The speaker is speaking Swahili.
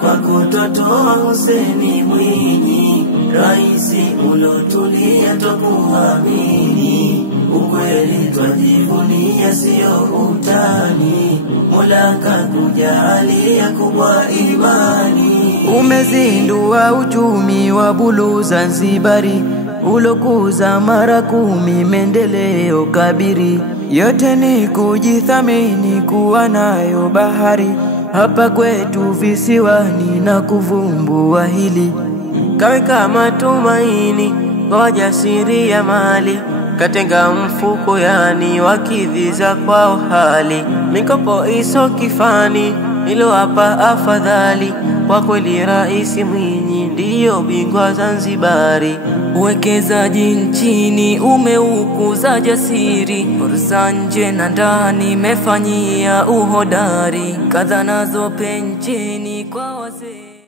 kwa kutotoa Hussein Mwinyi, raisi ulotulia twakuamini, ukweli twajivunia sio utani, Mola kakujalia kubwa imani. Umezindua uchumi wa Bulu Zanzibari, ulokuza mara 10 maendeleo kabiri, yote ni kujithamini kuwa nayo bahari hapa kwetu visiwani na kuvumbua hili. Kaweka matumaini kwa wajasiriamali, katenga mfuko yani wakidhiza kwao hali, mikopo iso kifani ilo hapa afadhali. Kwa kweli Rais Mwinyi ndiyo bingwa Zanzibari. Uwekezaji nchini umeukuza jasiri, fursa nje na ndani mefanyia uhodari, kadha nazo pencheni kwa wazee.